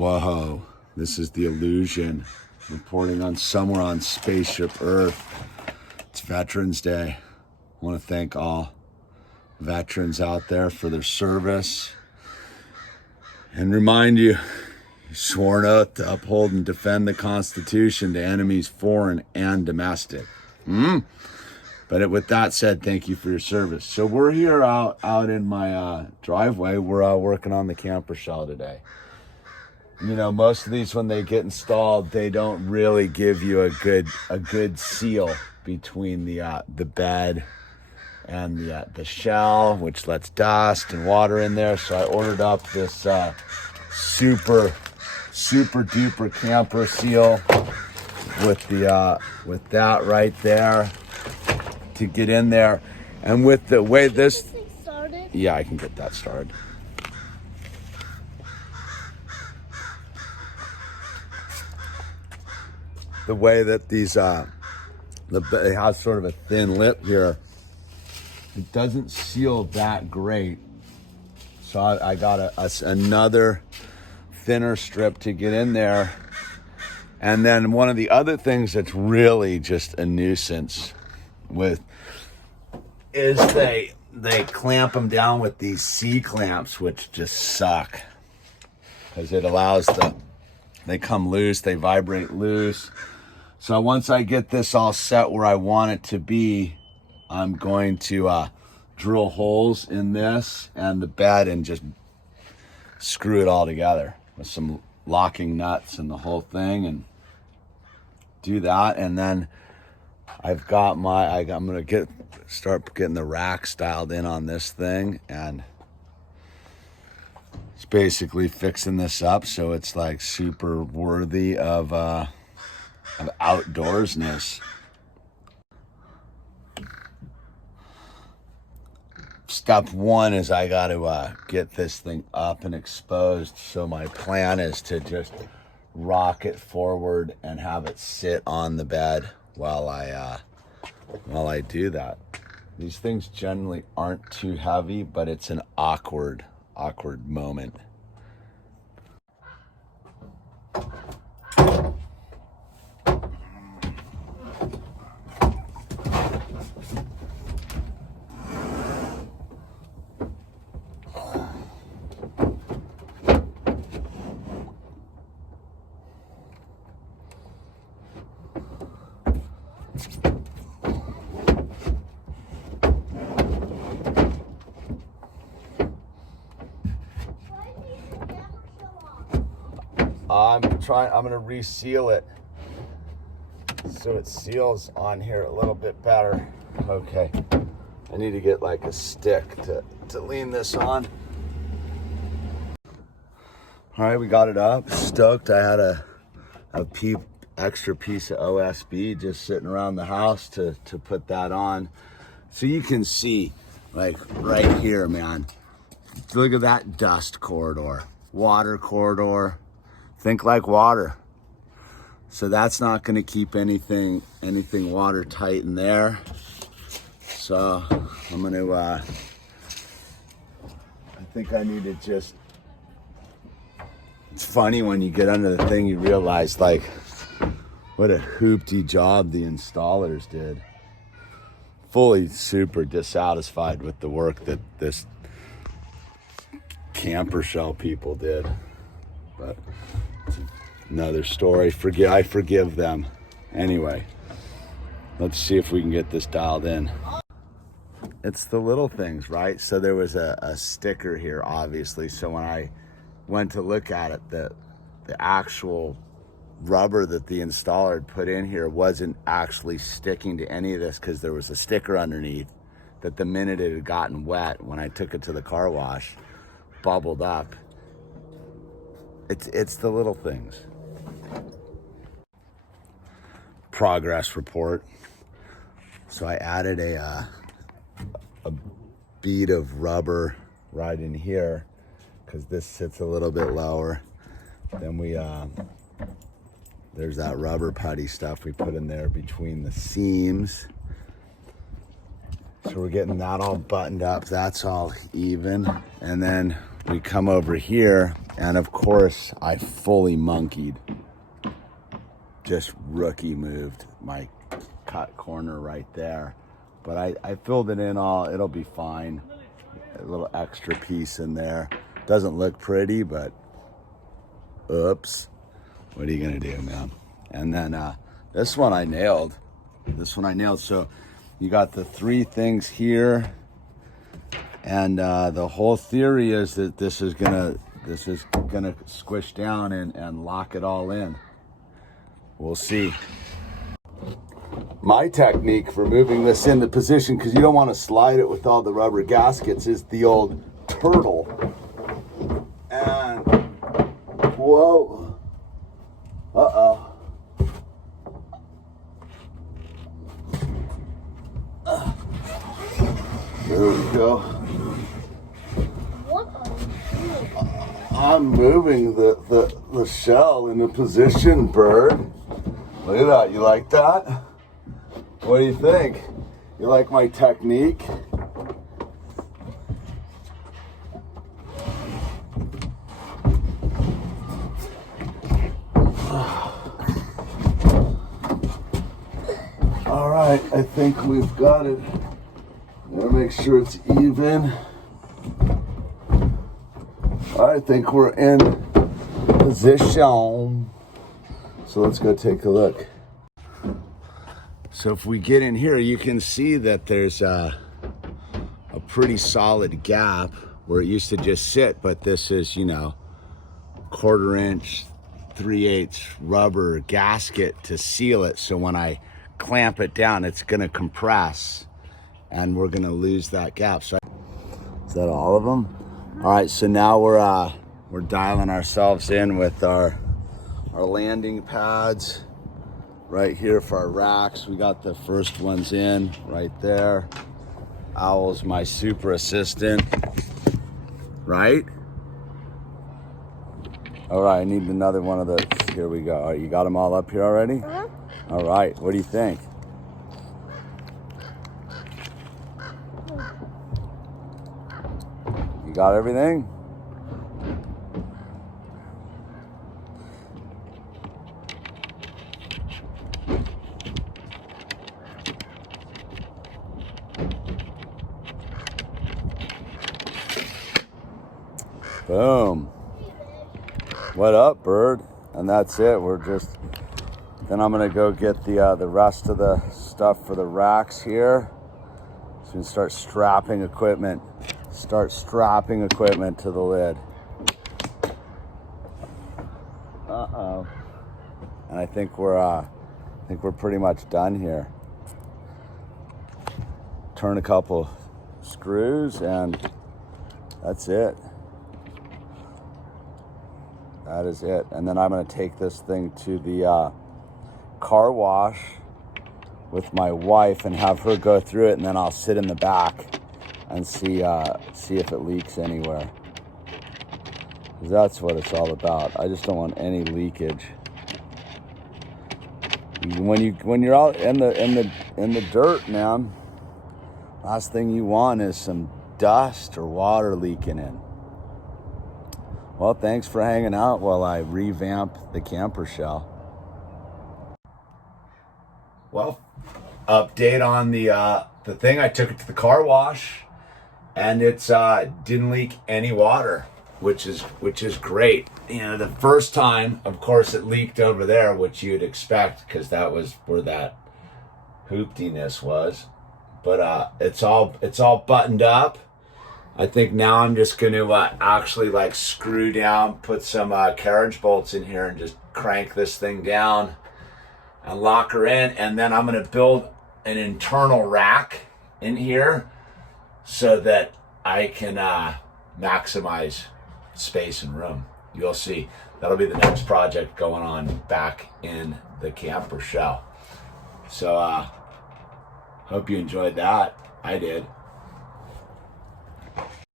Whoa, this is the Illusion reporting on somewhere on Spaceship Earth. It's Veterans Day. I want to thank all veterans out there for their service and remind you, you swore an oath to uphold and defend the Constitution to enemies foreign and domestic. But with that said, thank you for your service. So we're here out in my driveway. We're working on the camper shell today. You know, most of these, when they get installed, they don't really give you a good seal between the bed and the shell, which lets dust and water in there. So I ordered up this super duper camper seal with that right there to get in there. And with the way this, yeah, I can get that started. The way that these it has sort of a thin lip here, it doesn't seal that great. So I got another thinner strip to get in there. And then one of the other things that's really just a nuisance with is they clamp them down with these C-clamps, which just suck because it allows they come loose, they vibrate loose. So once I get this all set where I want it to be, I'm going to drill holes in this and the bed and just screw it all together with some locking nuts and the whole thing, and do that. And then I've got I'm gonna start getting the rack styled in on this thing, and it's basically fixing this up so it's like super worthy of outdoorsness. Step one is I got to get this thing up and exposed. So my plan is to just rock it forward and have it sit on the bed while I do that. These things generally aren't too heavy, but it's an awkward moment. I'm gonna reseal it so it seals on here a little bit better. Okay, I need to get like a stick to lean this on. All right, we got it up. Stoked. I had a extra piece of OSB just sitting around the house to put that on. So you can see, like right here, man, look at that dust corridor, water corridor. Think like water. So that's not going to keep anything watertight in there. So I'm going to, I think I need to just, it's funny when you get under the thing, you realize like what a hoopty job the installers did. Fully super dissatisfied with the work that this camper shell people did. But another story. I forgive them. Anyway, let's see if we can get this dialed in. It's the little things, right? So there was a sticker here, obviously. So when I went to look at it, the actual rubber that the installer had put in here wasn't actually sticking to any of this because there was a sticker underneath that the minute it had gotten wet, when I took it to the car wash, bubbled up. It's the little things. Progress report. So I added a bead of rubber right in here because this sits a little bit lower. Then there's that rubber putty stuff we put in there between the seams. So we're getting that all buttoned up. That's all even. And then we come over here, and of course I fully monkeyed. Just rookie moved my cut corner right there. But I filled it in all, it'll be fine. A little extra piece in there. Doesn't look pretty, but oops. What are you gonna do, man? And then this one I nailed. So you got the 3 things here. And the whole theory is that this is gonna squish down and lock it all in. We'll see. My technique for moving this into position, because you don't want to slide it with all the rubber gaskets, is the old turtle. And whoa, uh-oh. There we go. I'm moving the shell into position, bird. Look at that. You like that? What do you think? You like my technique? All right, I think we've got it. Gotta make sure it's even. I think we're in position. So let's go take a look. So if we get in here, you can see that there's a pretty solid gap where it used to just sit, but this is, 1/4 inch, 3/8 rubber gasket to seal it. So when I clamp it down, it's gonna compress and we're gonna lose that gap. So is that all of them? All right, so now we're dialing ourselves in with our landing pads right here for our racks. We got the first ones in right there. Owl's my super assistant, right? All right, I need another one of those. Here we go. All right, you got them all up here already? Uh-huh. All right, what do you think? You got everything? Boom. What up, bird? And that's it. Then I'm gonna go get the rest of the stuff for the racks here. So we can start strapping equipment to the lid. Uh-oh. And I think we're pretty much done here. Turn a couple screws and that's it. That is it. And then I'm gonna take this thing to the car wash with my wife and have her go through it, and then I'll sit in the back and see if it leaks anywhere. 'Cause that's what it's all about. I just don't want any leakage. When you're out in the dirt, man, last thing you want is some dust or water leaking in. Well, thanks for hanging out while I revamp the camper shell. Well, update on the thing. I took it to the car wash, and it's didn't leak any water, which is great. The first time, of course, it leaked over there, which you'd expect because that was where that hooptiness was. But it's all buttoned up. I think now I'm just going to actually screw down, put some carriage bolts in here and just crank this thing down and lock her in. And then I'm going to build an internal rack in here so that I can maximize space and room. You'll see. That'll be the next project going on back in the camper shell. So hope you enjoyed that. I did.